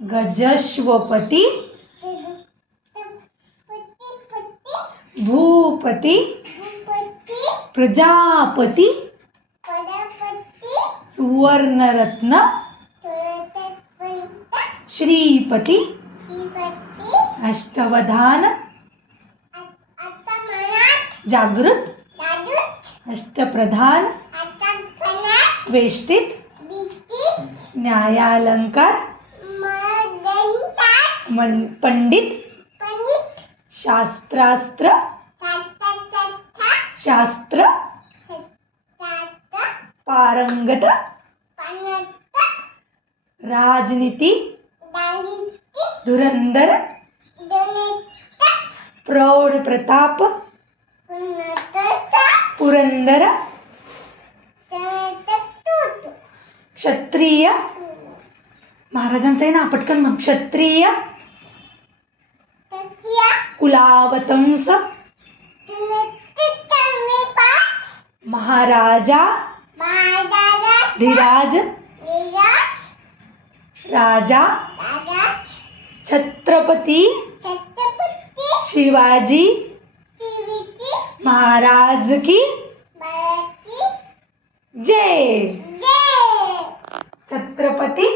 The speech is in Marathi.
गजश्वपती भूपती प्रजापती सुवर्णरत्न श्रीपती अष्टवधान जागृत अष्टप्रधान वेष्टित न्यायालंकार पंडित शास्त्रास्त्र शास्त्र पारंगत राजनीति धुरंधर प्रौढ प्रताप पुरंदर क्षत्रिय महाराजांचं आहे ना पटकन मग क्षत्रिय कुलावतंस महाराजा धीराज राजा छत्रपती शिवाजी महाराज की जय। छत्रपती